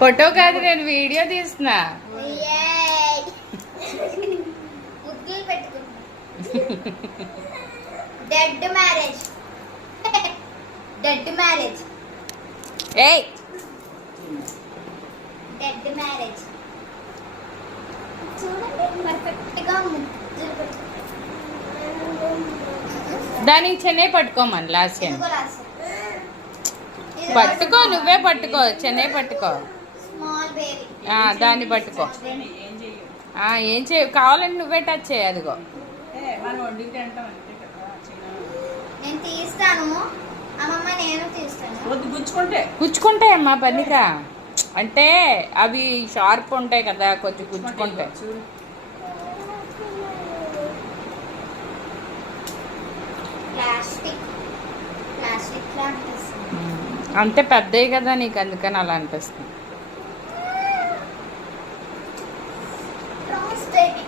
Photo కాదు, నేను video తీస్తున్నా. Dead marriage. Dead marriage. ఏయ్ డెడ్ మ్యారేజ్. చూడండి పర్ఫెక్ట్ గా ముద్దులు పెట్టు. దానికి చెన్నై పట్టుకోమని లాస్ట్ ఇదిగో రాసు. పట్టుకో, నువ్వే పట్టుకో, చెన్నై పట్టుకో. Small baby. దాన్ని పట్టుకో. ఏం చేయ కావాలంటే నువ్వే టచ్ చేయి. అదిగో నేను తీస్తాను అమ్మమ్మ, నేను తీస్తాను. గుచ్చుకుంటాయమ్మా పనిక, అంటే అవి షార్ప్ ఉంటాయి కదా, కొంచెం గుచ్చుకుంటాయి. ప్లాస్టిక్ ప్లాస్టిక్ లా అనిపిస్తుంది. అంతే పెద్దవి కదా నీకు, అందుకని అలా అనిపిస్తుంది. Rose baby.